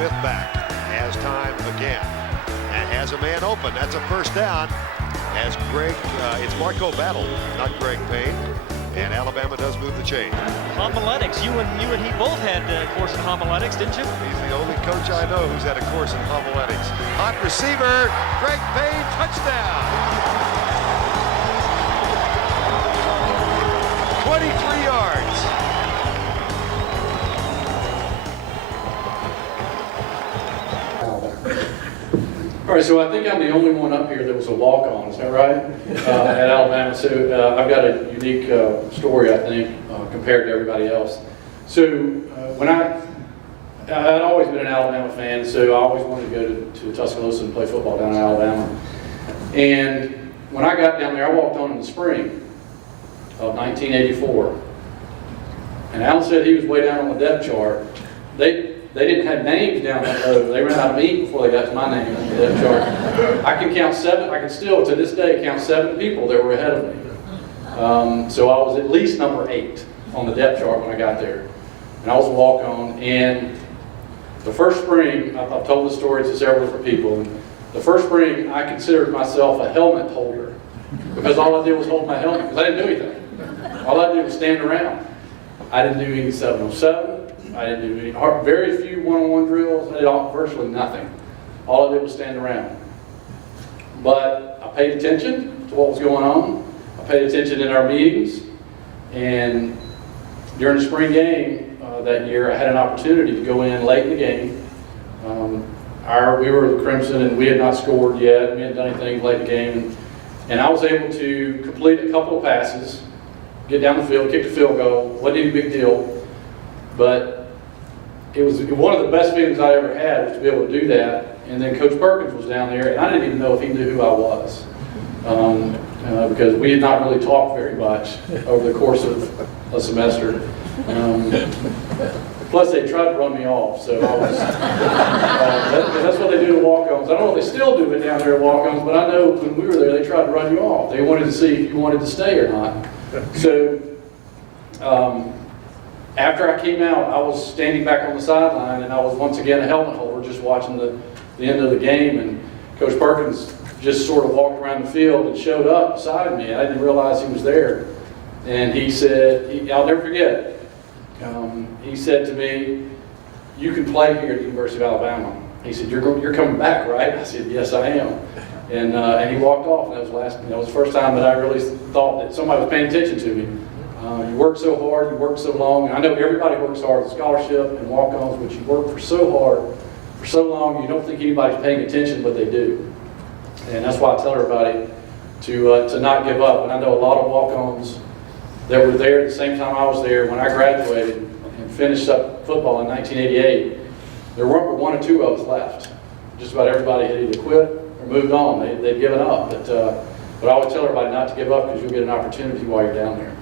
Smith back, has time again, and has a man open. That's a first down. As Greg, it's Marco Battle, not Greg Payne, and Alabama does move the chain. Homiletics, you and he both had a course in homiletics, didn't you? He's the only coach I know who's had a course in homiletics. Hot receiver, Greg Payne, touchdown. 23 yards. All right, so I think I'm the only one up here that was a walk-on, is that right? At Alabama. So I've got a unique story, I think, compared to everybody else. So when I'd always been an Alabama fan, so I always wanted to go to Tuscaloosa and play football down in Alabama. And when I got down there, I walked on in the spring of 1984. And Alan said he was way down on the depth chart. They didn't have names down that road. They ran out of ink before they got to my name on the depth chart. I can count 7, I can still to this day count 7 people that were ahead of me. So I was at least number 8 on the depth chart when I got there. And I was a walk-on. And the first spring, I've told this story to several different people. And the first spring, I considered myself a helmet holder because all I did was hold my helmet because I didn't do anything. All I did was stand around. I didn't do any 707. I didn't do any, very few one-on-one drills. I did virtually nothing. All I did was stand around. But I paid attention to what was going on. I paid attention in our meetings. And during the spring game that year, I had an opportunity to go in late in the game. We were the Crimson, and we had not scored yet. We hadn't done anything late in the game. And I was able to complete a couple of passes, get down the field, kick the field goal. Wasn't any big deal. But it was one of the best feelings I ever had was to be able to do that. And then Coach Perkins was down there, and I didn't even know if he knew who I was because we had not really talked very much over the course of a semester. Plus, they tried to run me off, so I was. That's what they do to walk-ons. I don't know if they still do it down there at walk-ons, but I know when we were there, they tried to run you off. They wanted to see if you wanted to stay or not. So. After I came out, I was standing back on the sideline, and I was once again a helmet holder, just watching the end of the game. And Coach Perkins just sort of walked around the field and showed up beside me. I didn't realize he was there. And he said, I'll never forget, he said to me, "You can play here at the University of Alabama." He said, "You're coming back, right?" I said, "Yes, I am." And he walked off, and that was the first time that I really thought that somebody was paying attention to me. You work so hard, you work so long, and I know everybody works hard with scholarship and walk-ons, but you work for so hard, for so long, you don't think anybody's paying attention, but they do. And that's why I tell everybody to not give up. And I know a lot of walk-ons that were there at the same time I was there when I graduated and finished up football in 1988. There weren't but 1 or 2 of us left. Just about everybody had either quit or moved on. They'd given up. But I always tell everybody not to give up because you'll get an opportunity while you're down there.